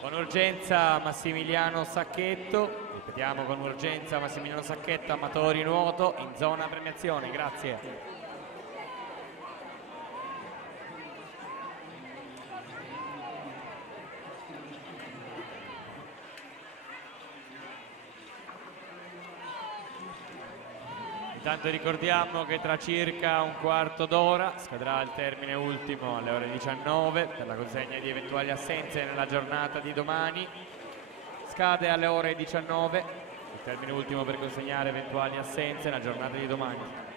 Con urgenza Massimiliano Sacchetto, ripetiamo con urgenza Massimiliano Sacchetto, amatori nuoto in zona premiazione, grazie. Intanto ricordiamo che tra circa un quarto d'ora scadrà il termine ultimo alle ore 19 per la consegna di eventuali assenze nella giornata di domani. Scade alle ore 19 il termine ultimo per consegnare eventuali assenze nella giornata di domani.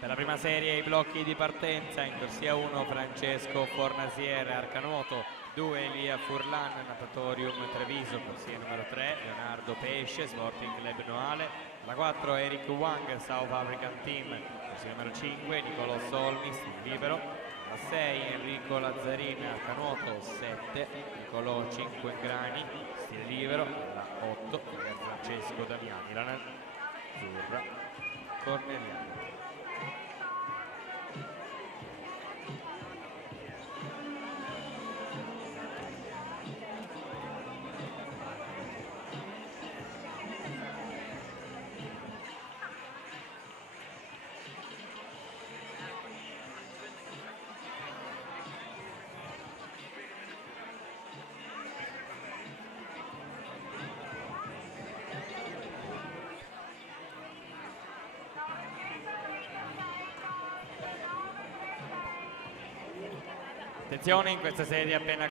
Per la prima serie i blocchi di partenza: in corsia 1 Francesco Fornasiere, Arcanuoto, 2 Elia Furlan, Natatorium Treviso, corsia numero 3 Leonardo Pesce, Sporting Club Noale, la 4 Eric Wang, South African Team, corsia numero 5 Nicolò Solmi, stile libero, la 6 Enrico Lazzarini, Arcanuoto, 7 Nicolò Cinquengrani, stile libero, la 8 Francesco Damiani, la azzurra Corneliano. Attenzione, in questa serie appena